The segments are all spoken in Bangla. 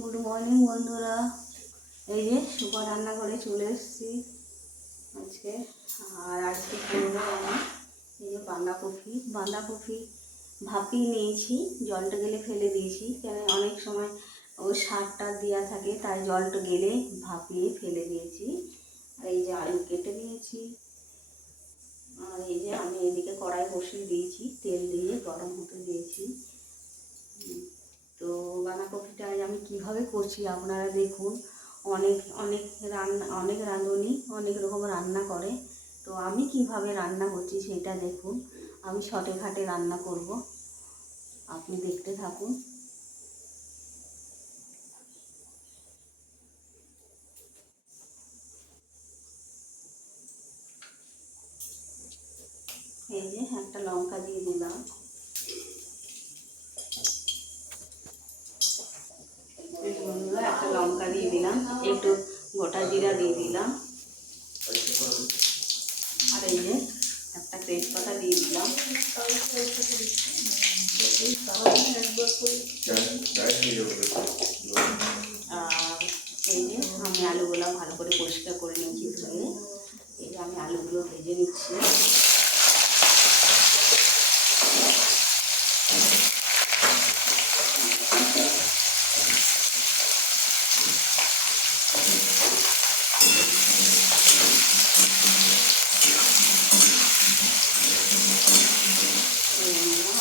গুড মর্নিং বন্ধুরা। এই যে সুপা রান্না করে চলে এসেছি আজকে। আজকে করবো আমি এই যে বাঁধাকপি ভাপিয়ে নিয়েছি, জলটা গেলে ফেলে দিয়েছি, কেন অনেক সময় ওই সারটা দেওয়া থাকে, তাই জলটা গেলে ভাপিয়ে ফেলে দিয়েছি। আর এই যে আলু কেটে নিয়েছি, আর এই যে আমি এদিকে কড়াই বসিয়ে দিয়েছি, তেল দিয়ে গরম হতে দিয়েছি। তো বাঁধাকপিটা আমি কিভাবে করছি আপনারা দেখুন। অনেক রাঁধুনি অনেক রকম রান্না করে, তো আমি কিভাবে রান্না করছি সেটা দেখুন। আমি শর্টে ঘাটে রান্না করব, আপনি দেখতে থাকুন। এই যে একটা লঙ্কা দিয়ে দিলাম, একটা লঙ্কা দিয়ে দিলাম, একটু গোটা জিরা দিয়ে দিলাম, আর এই যে একটা তেজপাতা দিয়ে দিলাম। আর এই যে আমি আলুগুলো ভালো করে পরিষ্কার করে নিচ্ছি, ধুয়ে এই যে আমি আলুগুলো ভেজে নিচ্ছি।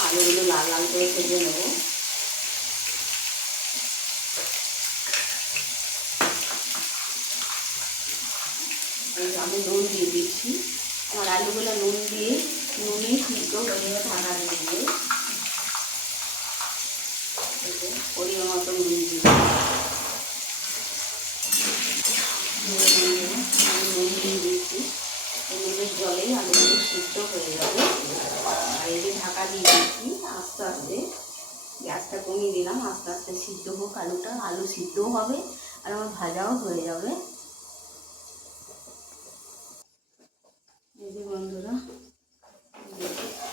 আলুগুলো লাল লাল করে ভেজে নেব। আমি নুন দিয়ে দিচ্ছি, আমার আলুগুলো নুনে সিদ্ধ হয়ে ঢাকা দিয়ে পরিমাণ মতো নুন দিয়ে নুন দিয়ে দিচ্ছি। নুনের জলেই আলুগুলো সিদ্ধ হয়ে যাবে। আর এই যে ঢাকা দিয়ে দিচ্ছি, আস্তে আস্তে গ্যাসটা কমিয়ে দিলাম, আস্তে আস্তে সিদ্ধ হোক আলু সিদ্ধও হবে আর আমার ভাজাও হয়ে যাবে। এই যে বন্ধুরা,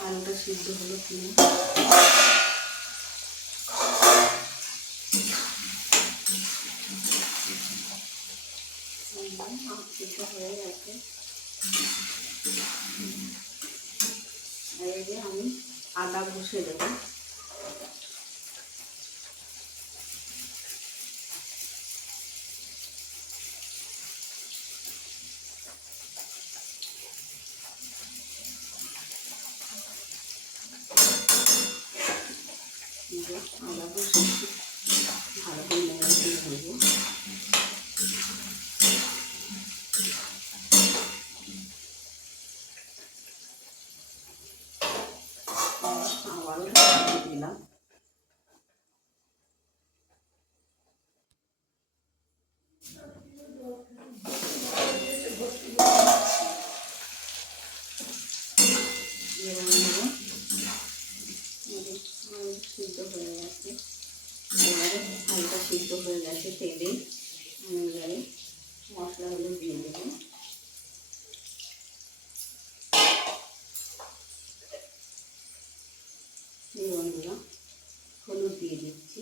আলুটা সিদ্ধ হলো কিনা, সিদ্ধ হয়ে গেছে। এই যে আমি আদা ঘষে দেবো। আদা ঘষে ভালো করে নেড়ে ধরবো। আবারও দিলাম। সিদ্ধ হয়ে গেছে, এবারে হালকা সিদ্ধ হয়ে গেছে তেলে, এবারে মশলাগুলো দিয়ে দেবো। এই বন্ধুরা, হলুদ দিয়ে দিচ্ছি,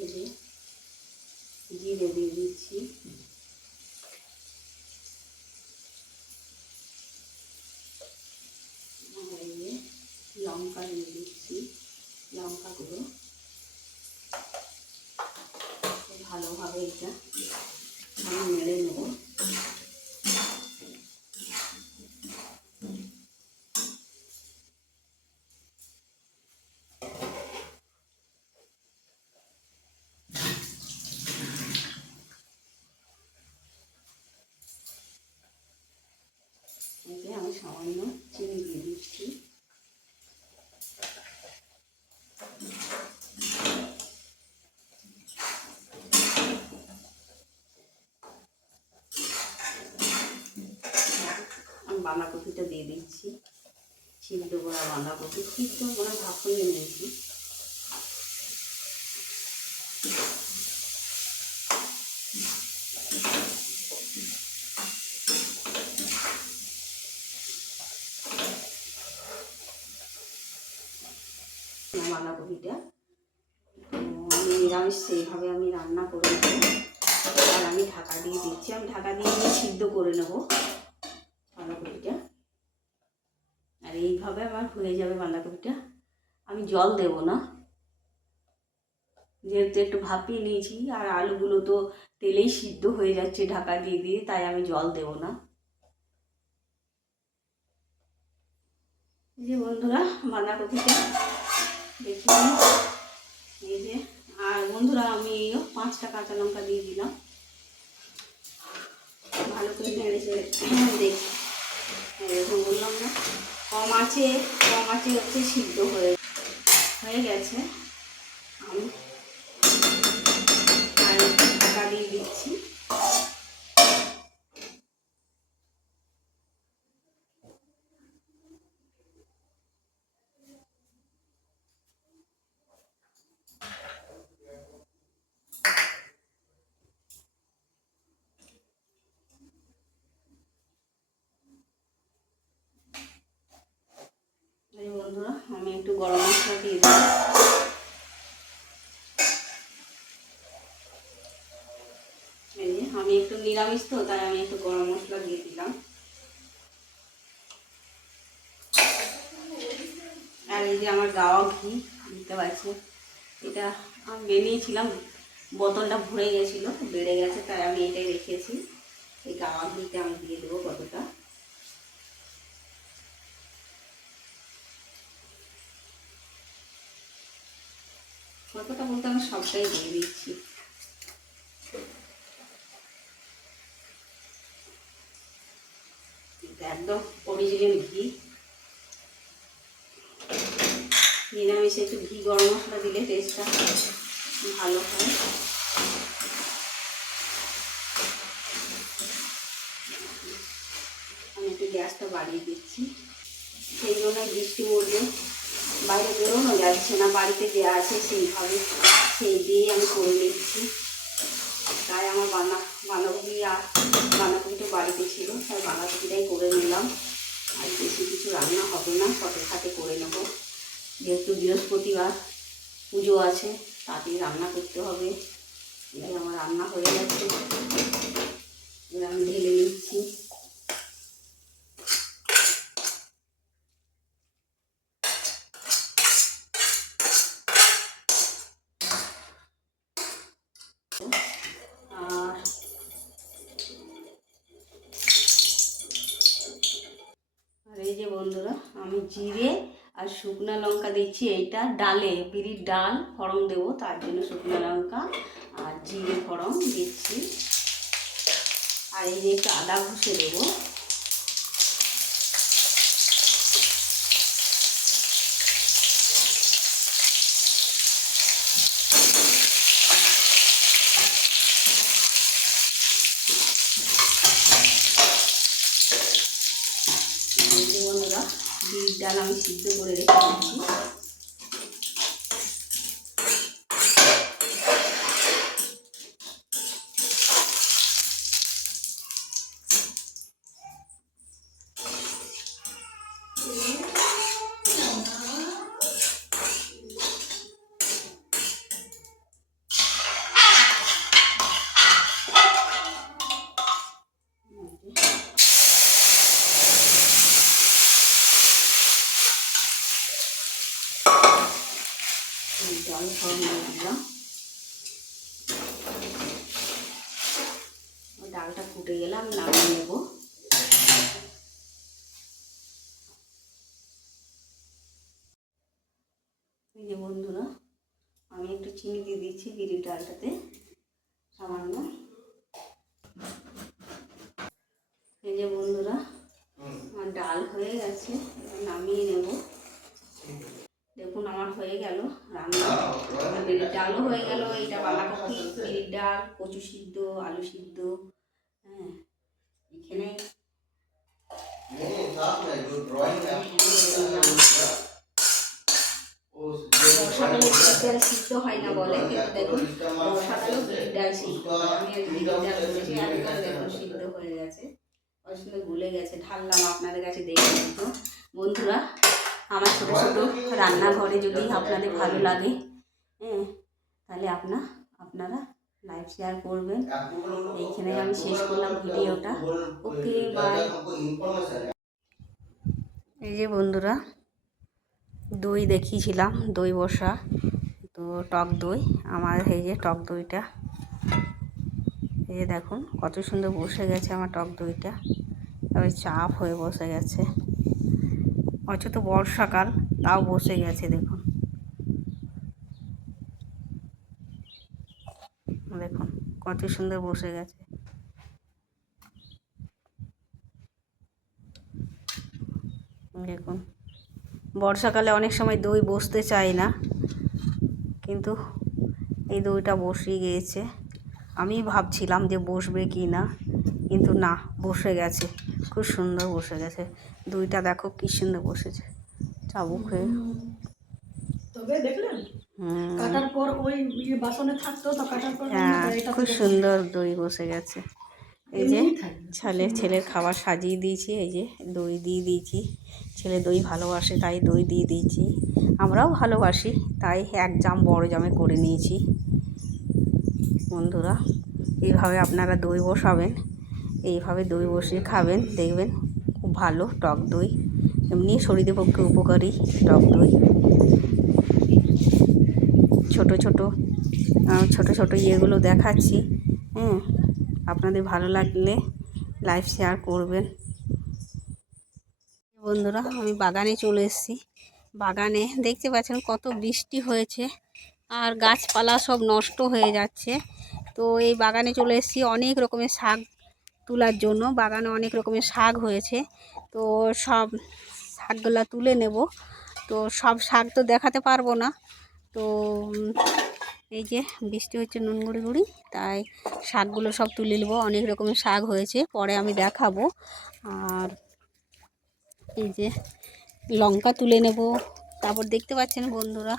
এই যে জিরে দিয়ে দিচ্ছি, আর এই যে লঙ্কা দিয়ে দিচ্ছি, লঙ্কা গুঁড়ো। ভালোভাবে এটা আমি নেড়ে নেব। এতে আমি সামান্য চিনি দিয়ে দিচ্ছি। আমি বাঁধাকপিটা দিয়ে দিচ্ছি, সিদ্ধ করা বাঁধাকপি, সিদ্ধ করে ভাপিয়ে নিয়েছি। বাঁধাকপিটা আমি নিরামিষ সেইভাবে আমি রান্না করে নেব। আর আমি ঢাকা দিয়ে দিচ্ছি, আমি ঢাকা দিয়ে সিদ্ধ করে নেব বাঁধাকপিটা। আর এইভাবে আমার হয়ে যাবে বাঁধাকপিটা। আমি জল দেব না, যেহেতু একটু ভাপিয়ে নিয়েছি আর আলুগুলো তো তেলেই সিদ্ধ হয়ে যাচ্ছে ঢাকা দিয়ে দিয়ে, তাই আমি জল দেব না। এই যে বন্ধুরা বাঁধাকপিটা দেখিয়ে এই যে। আর বন্ধুরা আমি 5টা কাঁচা লঙ্কা দিয়ে দিলাম, ভালো করে নেড়ে দেখি। এরকম বললাম না, কম আছে হচ্ছে সিদ্ধ হয়ে গেছে। আমি আর ঢাকা দিয়ে দিচ্ছি। বন্ধুরা আমি একটু গরম মশলা দিয়ে দিই। আমি একটু নিরামিষ তো, তাই আমি একটু গরম মশলা দিয়ে দিলাম। আর এই যে আমার গাওয়া ঘি দিতে পারছি, এটা আমি বেরিয়েছিলাম, বোতলটা ভরে গেছিলো, বেড়ে গেছে, তাই আমি এটাই রেখেছি। এই গাওয়া ঘিটা আমি দিয়ে দেবো কতটা। কতটা বলতে আমি সবটাই দিয়ে দিচ্ছি। একদম অরিজিনাল ঘি। নিরামিষে একটু ঘি গরম মশলা দিলে টেস্টটা ভালো হয়। আমি একটু গ্যাসটা বাড়িয়ে দিচ্ছি, সেই জন্য বৃষ্টি পড়লে বাইরে বেরোনো যাচ্ছে না, বাড়িতে যে আছে সেইভাবে সেই দিয়েই আমি করে নিচ্ছি। তাই আমার বাঁধাকপি আর বাঁধাকপিটা বাড়িতে ছিল, তাই বাঁধাকপিটাই করে নিলাম। আর বেশি কিছু রান্না হবে না, শর্টকাটে করে নেব, যেহেতু বৃহস্পতিবার পুজো আছে, তাতেই রান্না করতে হবে। এই আমার রান্না হয়ে যাচ্ছে, এবার আমি ঢেলে নিচ্ছি। আর এই যে বন্ধুরা আমি জিরে আর শুকনো লঙ্কা দিচ্ছি, এইটা ডালে বিড়ির ডাল ফোড়ন দেবো, তার জন্য শুকনো লঙ্কা আর জিরে ফোড়ন দিচ্ছি। আর এই যে একটু আদা ঘষে দেবো। বন্ধুরা বিড়ির ডাল আমি সিদ্ধ করে রেখে দিচ্ছি। ডাল ফোড়ন দিয়ে দিলাম, ডালটা ফুটে গেলে আমি নামিয়ে নেব। এই যে বন্ধুরা আমি একটু চিনি দিয়ে দিচ্ছি বিড়ির ডালটাতে সামান্য। এই যে বন্ধুরা আমার ডাল হয়ে গেছে, এবার নামিয়ে নেব। দেখুন আমার হয়ে গেল রান্না, বিড়ির ডালও হয়ে গেল। এইটা বাঁধাকপি, বিড়ির ডাল, কচু সিদ্ধ, আলু সিদ্ধ। হ্যাঁ এখানে বর্ষাকালে বিড়ির ডাল সিদ্ধ হয় না বলে, কিন্তু দেখুন বর্ষাকালেও বিড়ির ডাল সিদ্ধ হয়। আমি আজ বিড়ির ডাল করেছি, একদম দেখুন সিদ্ধ হয়ে গেছে, ওর সঙ্গে গুলে গেছে। ঢাললাম আপনাদের কাছে দেখে। তো বন্ধুরা আমার ছোটো ছোটো রান্নাঘরে যদি আপনাদের ভালো লাগে, হ্যাঁ, তাহলে আপনারা লাইক শেয়ার করবেন। এইখানে আমি শেষ করলাম ভিডিওটা। ওকে, বাই। এই যে বন্ধুরা, দই দেখিয়েছিলাম, দই বসা, তো টক দই আমার, এই যে টক দইটা, এই যে দেখুন কত সুন্দর বসে গেছে আমার টক দইটা, তবে চাপ হয়ে বসে গেছে। অথচ তো বর্ষাকাল, তাও বসে গেছে, দেখুন দেখুন কত সুন্দর বসে গেছে। দেখুন বর্ষাকালে অনেক সময় দই বসতে চায় না, কিন্তু এই দইটা বসে গিয়েছে। আমি ভাবছিলাম যে বসবে কি না, কিন্তু না, বসে গেছে, খুব সুন্দর বসে গেছে দইটা। দেখো কি সুন্দর বসেছে, চাবুক হয়ে। তবে দেখলেন কাটার পর ওই বাসনে থাকতো, তো কাটার পর হ্যাঁ, খুব সুন্দর দই বসে গেছে। এই যে ছেলের খাবার সাজিয়ে দিয়েছি, এই যে দই দিয়ে দিয়েছি। ছেলে দই ভালোবাসে, তাই দই দিয়ে দিয়েছি। আমরাও ভালোবাসি, তাই এক জাম বড় জামে করে নিয়েছি। বন্ধুরা, এইভাবে আপনারা দই বসাবেন, এইভাবে দই বসিয়ে খাবেন, দেখবেন খুব ভালো টক দই। এমনি শরীরের পক্ষে উপকারী টক দই। ছোট ছোট ইয়েগুলো দেখাচ্ছি, হ্যাঁ, আপনাদের ভালো লাগলে লাইক শেয়ার করবেন। বন্ধুরা, আমি বাগানে চলে এসেছি। বাগানে দেখতে পাচ্ছেন কত বৃষ্টি হয়েছে, আর গাছপালা সব নষ্ট হয়ে যাচ্ছে। তো এই বাগানে চলে এসেছি অনেক রকমের শাক তোলার জন্য। বাগানে অনেক রকমের শাক হয়েছে, তো সব শাকগুলো তুলে নেব। তো সব শাক তো দেখাতে পারবো না। তো এই যে বৃষ্টি হচ্ছে নুন গুঁড়ি গুঁড়ি, তাই শাকগুলো সব তুলে নেবো। অনেক রকমের শাক হয়েছে, পরে আমি দেখাবো। আর এই যে লঙ্কা তুলে নেব। তারপর দেখতে পাচ্ছেন বন্ধুরা,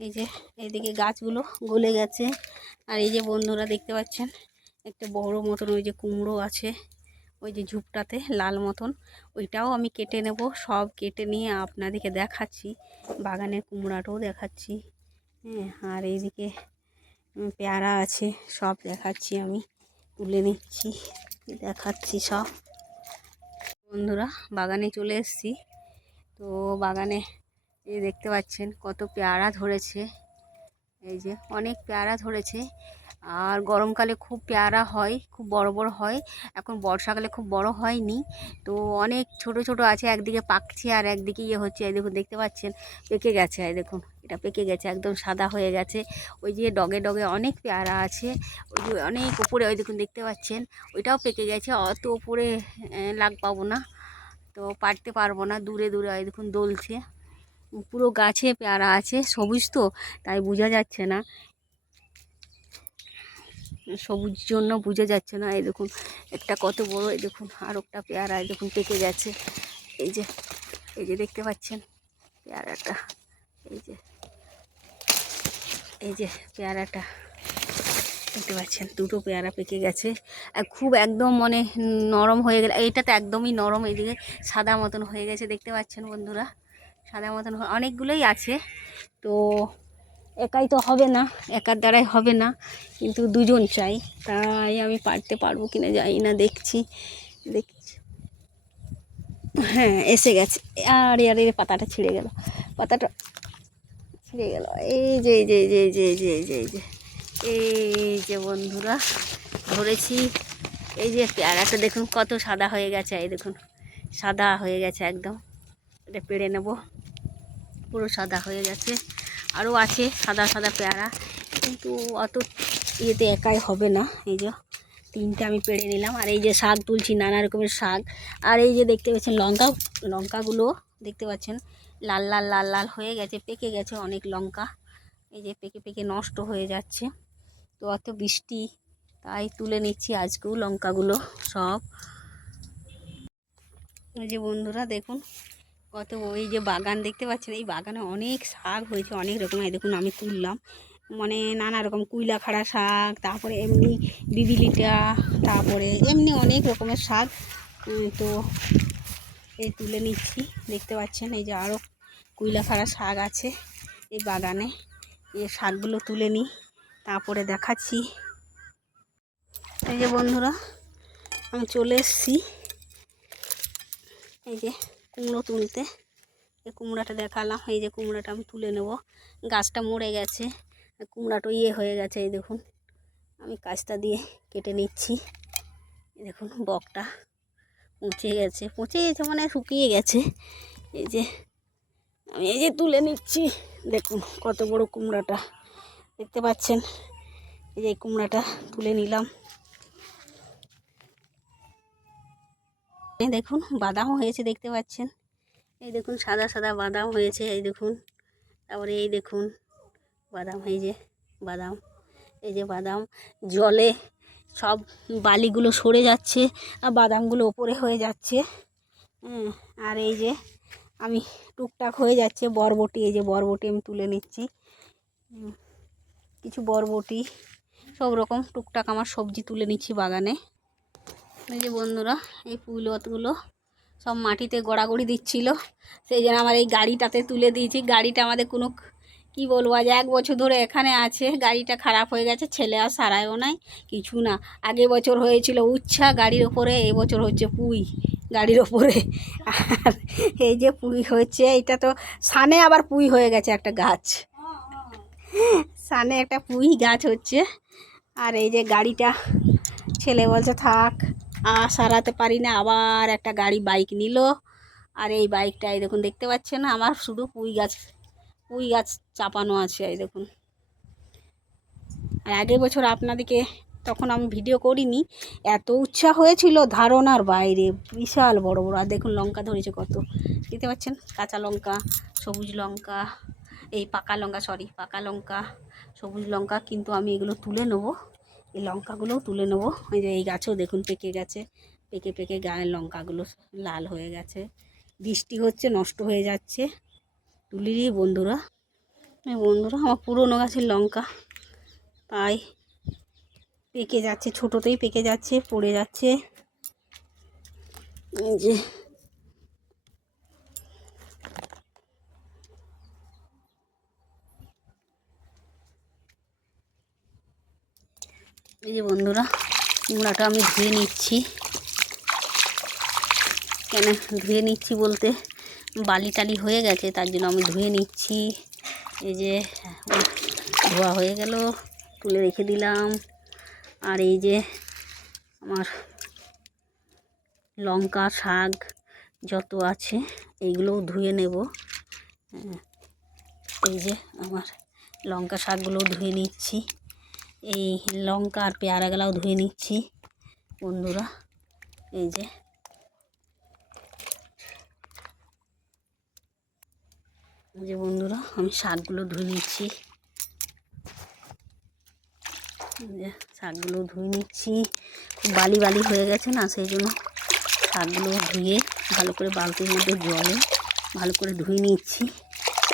এই যে এইদিকে গাছগুলো গলে গেছে। আর এই যে বন্ধুরা দেখতে পাচ্ছেন একটা বড় মতন ওই যে কুমড়ো আছে, ওই যে ঝুপটাতে লাল মতন, ওইটাও আমি কেটে নেব। সব কেটে নিয়ে আপনাদেরকে দেখাচ্ছি, বাগানের কুমড়াটাও দেখাচ্ছি, হ্যাঁ। আর এইদিকে পেয়ারা আছে, সব দেখাচ্ছি, আমি তুলে নিচ্ছি, দেখাচ্ছি সব। বন্ধুরা, বাগানে চলে এসেছি। তো বাগানে এই দেখতে পাচ্ছেন কত পেয়ারা ধরেছে, এই যে অনেক পেয়ারা ধরেছে। আর গরমকালে খুব পেয়ারা হয়, খুব বড় বড় হয়। এখন বর্ষাকালে খুব বড় হয়নি, তো অনেক ছোট ছোট আছে। একদিকে পাকছে আর একদিকে ইয়ে হচ্ছে। এই দেখুন দেখতে পাচ্ছেন পেকে গেছে, এই দেখুন এটা পেকে গেছে, একদম সাদা হয়ে গেছে। ওই যে ডগে ডগে অনেক পেয়ারা আছে, ওই যে অনেক উপরে, ওই দেখুন দেখতে পাচ্ছেন ওইটাও পেকে গেছে। অত উপরে লাগ পাবো না, তো পারতে পারবো না, দূরে দূরে ওই দেখুন দলছে। পুরো গাছে পেয়ারা আছে, সবুজ তো তাই বোঝা যাচ্ছে না, সবুজ জন্য বোঝা যাচ্ছে না। এই দেখুন একটা কত বড়, এই দেখুন আর একটা পেয়ারা, এই দেখুন পেকে গেছে। এই যে দেখতে পাচ্ছেন পেয়ারাটা, এই যে পেয়ারাটা দেখতে পাচ্ছেন, দুটো পেয়ারা পেকে গেছে। আর খুব একদম মানে নরম হয়ে গেল, এইটাতে একদমই নরম, এইদিকে সাদা মতন হয়ে গেছে, দেখতে পাচ্ছেন বন্ধুরা, সাদা মতন অনেকগুলোই আছে। তো একাই তো হবে না, একার দ্বারাই হবে না, কিন্তু দুজন চাই। তাই আমি পারতে পারবো কিনা জানি না, দেখছি। হ্যাঁ, এসে গেছে। আর পাতাটা ছিঁড়ে গেল, পাতাটা ছিঁড়ে গেল। এই যে এই যে বন্ধুরা ধরেছি। এই যে পেয়ারাটা দেখুন কত সাদা হয়ে গেছে, এই দেখুন সাদা হয়ে গেছে একদম। এটা পেড়ে নেব, পুরো সাদা হয়ে গেছে। আরও আছে সাদা সাদা পেয়ারা, কিন্তু অত ইয়েতে একাই হবে না। এই যে তিনটে আমি পেড়ে নিলাম। আর এই যে শাক তুলছি, নানা রকমের শাক। আর এই যে দেখতে পাচ্ছেন লঙ্কাগুলো দেখতে পাচ্ছেন লাল লাল লাল লাল হয়ে গেছে, পেকে গেছে অনেক লঙ্কা। এই যে পেকে পেকে নষ্ট হয়ে যাচ্ছে, তো অত বৃষ্টি, তাই তুলে নিচ্ছি আজকেও লঙ্কাগুলো সব। এই যে বন্ধুরা দেখুন কত, ওই যে বাগান দেখতে পাচ্ছেন, এই বাগানে অনেক শাক হয়েছে, অনেক রকমের। দেখুন আমি তুললাম, মানে নানা রকম কুইলা খাড়া শাক, তারপরে এমনি বিবিলিটা, তারপরে এমনি অনেক রকমের শাক। তো এই তুলে নিচ্ছি, দেখতে পাচ্ছেন এই যে আরও কুইলাখাড়া শাক আছে এই বাগানে। এই শাকগুলো তুলে নিই, তারপরে দেখাচ্ছি। এই যে বন্ধুরা, আমি চলে এসেছি এই যে কুমড়ো তুলতে। এই কুমড়াটা দেখালাম, এই যে কুমড়াটা আমি তুলে নেব। গাছটা মরে গেছে, কুমড়াটা হয়ে গেছে। এই দেখুন, আমি কাজটা দিয়ে কেটে নিচ্ছি। দেখুন বকটা পচে গেছে মানে শুকিয়ে গেছে। এই যে আমি এই যে তুলে নিচ্ছি। দেখুন কত বড় কুমড়াটা, দেখতে পাচ্ছেন। এই যে কুমড়াটা তুলে নিলাম। এই দেখুন বাদামও হয়েছে, দেখতে পাচ্ছেন। এই দেখুন সাদা সাদা বাদাম হয়েছে, এই দেখুন। তারপরে এই দেখুন বাদাম, এই যে বাদাম, এই যে বাদাম জলে সব বালিগুলো সরে যাচ্ছে আর বাদামগুলো ওপরে হয়ে যাচ্ছে। আর এই যে আমি টুকটাক হয়ে যাচ্ছে বরবটি, এই যে বরবটি আমি তুলে নিচ্ছি। কিছু বরবটি, সব রকম টুকটাক আমার সবজি তুলে নিচ্ছি বাগানে। এই যে বন্ধুরা, এই পুইলতগুলো সব মাটিতে গড়াগড়ি দিচ্ছিল, সেই জন্য আমার এই গাড়িটাতে তুলে দিয়েছি। গাড়িটা আমাদের কোনো কি বলবো, আজ 1 বছর ধরে এখানে আছে। গাড়িটা খারাপ হয়ে গেছে, ছেলে আর সারায়ও নাই কিছু না। আগে বছর হয়েছিল উচ্ছা গাড়ির ওপরে, এবছর হচ্ছে পুঁই গাড়ির ওপরে। আর এই যে পুঁই হচ্ছে, এটা তো সানে আবার পুঁই হয়ে গেছে একটা গাছ, সানে একটা পুঁই গাছ হচ্ছে। আর এই যে গাড়িটা ছেলে বলছে থাক, আর সারাতে পারি না, আবার একটা গাড়ি বাইক নিল। আর এই বাইকটা এই দেখুন, দেখতে পাচ্ছেন না, আমার শুধু পুঁই গাছ চাপানো আছে, এই দেখুন। আর আগের বছর আপনাদেরকে তখন আমি ভিডিও করিনি, এত উৎসাহ হয়েছিল ধারণার বাইরে, বিশাল বড় বড়। আর দেখুন লঙ্কা ধরেছে কত, দেখতে পাচ্ছেন। কাঁচা লঙ্কা, সবুজ লঙ্কা, এই পাকা লঙ্কা, সবুজ লঙ্কা। কিন্তু আমি এগুলো তুলে নেবো, এই লঙ্কাগুলোও তুলে নেবো। এই যে এই গাছেও দেখুন পেকে গেছে, পেকে গায়ের লঙ্কাগুলো লাল হয়ে গেছে। বৃষ্টি হচ্ছে, নষ্ট হয়ে যাচ্ছে। তুলিনি বন্ধুরা, আমার পুরনো গাছের লঙ্কা, তাই পেকে যাচ্ছে, ছোটোতেই পেকে যাচ্ছে, পড়ে যাচ্ছে। এই যে বন্ধুরা, কুমড়াটা আমি ধুয়ে নিচ্ছি। কেন ধুয়ে নিচ্ছি বলতে, বালি টালি হয়ে গেছে, তার জন্য আমি ধুয়ে নিচ্ছি। এই যে ধোয়া হয়ে গেল, তুলে রেখে দিলাম। আর এই যে আমার লঙ্কা শাক যত আছে এইগুলোও ধুয়ে নেব। এই যে আমার লঙ্কা শাকগুলোও ধুয়ে নিচ্ছি। এই লঙ্কা আর পেয়ারাগুলোও ধুয়ে নিচ্ছি বন্ধুরা। এই যে বন্ধুরা, আমি শাকগুলো ধুয়ে নিচ্ছি। শাকগুলো ধুয়ে নিচ্ছি, খুব বালি হয়ে গেছে না, সেই জন্য শাকগুলো ধুয়ে ভালো করে বালতির মধ্যে জলে ভালো করে ধুয়ে নিচ্ছি।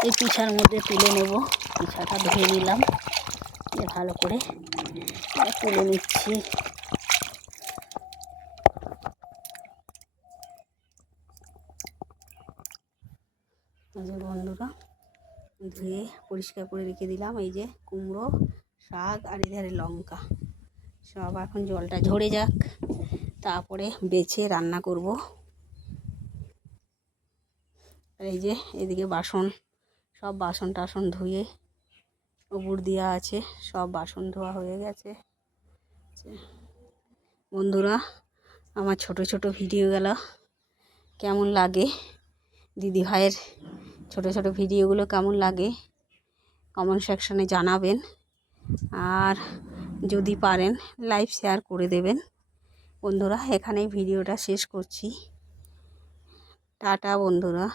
এই পিঠার মধ্যে তুলে নেব, পিঠাটা ধুয়ে নিলাম, ভালো করে তুলে নিচ্ছি। বন্ধুরা ধুয়ে পরিষ্কার করে রেখে দিলাম। এই যে কুমড়ো শাক আর এধারে লঙ্কা, সব এখন জলটা ঝরে যাক, তারপরে বেছে রান্না করব। আর এই যে এদিকে বাসন, সব বাসন টাসন ধুয়ে গোবর দেওয়া আছে, সব বাসন ধোয়া হয়ে গেছে। বন্ধুরা, আমার ছোট ছোট ভিডিওগুলো কেমন লাগে, দিদি ভাইয়ের ছোট ছোট ভিডিওগুলো কেমন লাগে কমেন্ট সেকশানে জানাবেন। আর যদি পারেন লাইক শেয়ার করে দেবেন। বন্ধুরা, এখানেই ভিডিওটা শেষ করছি। টাটা বন্ধুরা।